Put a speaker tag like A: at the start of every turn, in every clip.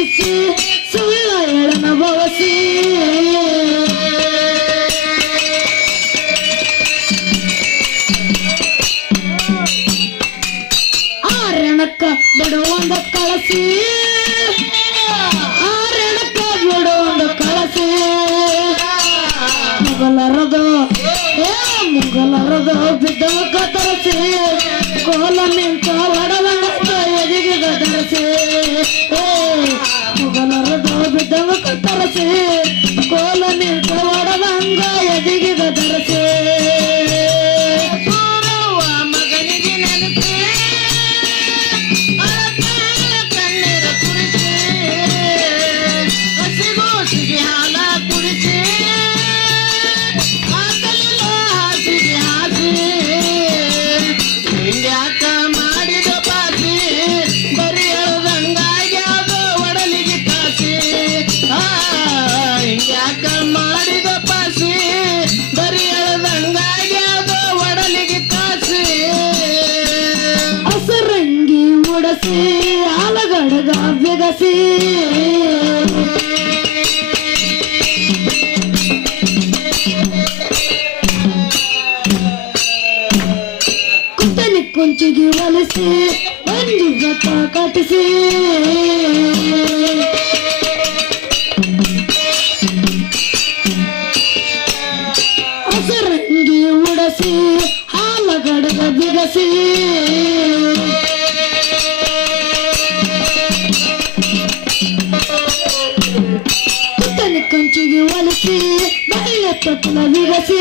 A: வயசு சொல்ல இளம வயசு ஆரணக்க விடுவாங்க கலசு. me tengo que estar así. కొంచెం వలసే మంజు కటసే అసరంగి ఉడసే హాలగడగ బిగసే பட்டத்துல விரசி.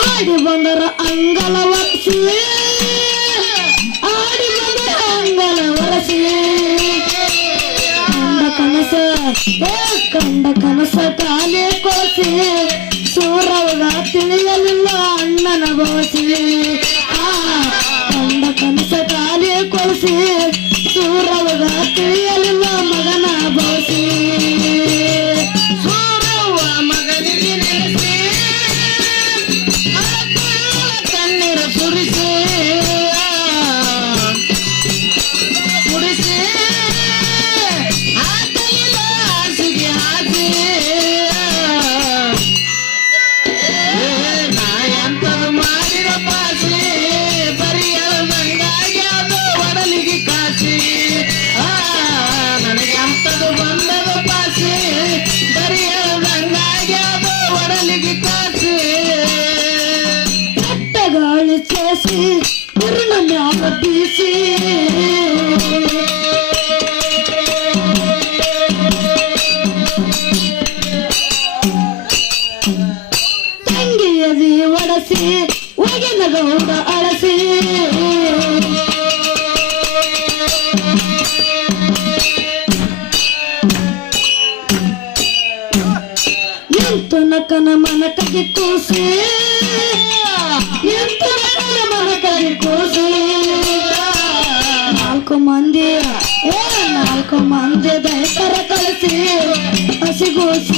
A: ஆடி வந்தர அங்கல வரசி. ஆடி வந்தர அங்கல வரசி. கண்ட கனச ಕಂಡ ಕನಸ ತಾನೇ ಕೋಸಿ ಸೂರವಗ ತಿಳಿಯಲಿಲ್ಲ ಅಣ್ಣನ ಬೋಸಿ ನನ್ನ ಮನ ಕಗೆ ಕೂಸೆ ಎಂತ ನನ್ನ ಮನ ನಾಲ್ಕು ಮಂದಿ ನಾಲ್ಕು ಮಂದಿ ದೈತರ ಕಳಿಸಿ ಹಸಿಗೂಸಿ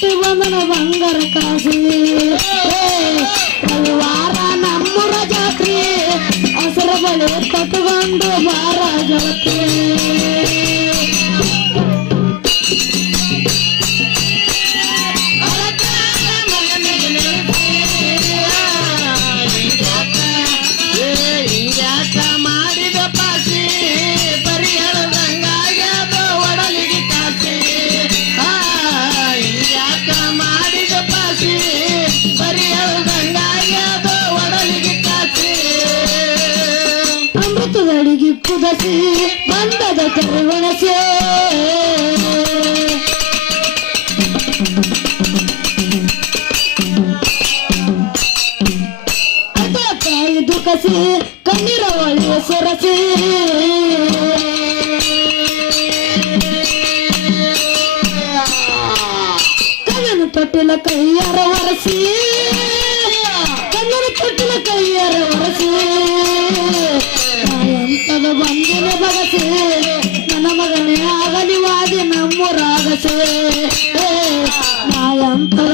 A: కట్టి వందన వంగర కాసే ಕರುವಣಸಿ ಮಂದದ ಕರುವಣಸೆ ಅದ ತಾಯಿ ದುಃಖಸಿ ಕಣ್ಣೀರ ಒಳ್ಳೆಯ ಸೊರಸಿ. ಕಣ್ಣನ್ನು ತೊಟ್ಟಿಲ ಕೈಯಾರ ಒರೆಸಿ. ಬಂದಿನ ಬಗಸೆ ನನ್ನ ಮಗನೇ ಆಗಲಿವಾದಿ ನಮ್ಮೂರಾಗಸೆ. ನಾಯಂತರ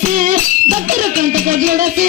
A: கடிலசி பத்திர கண்ட கடிலசி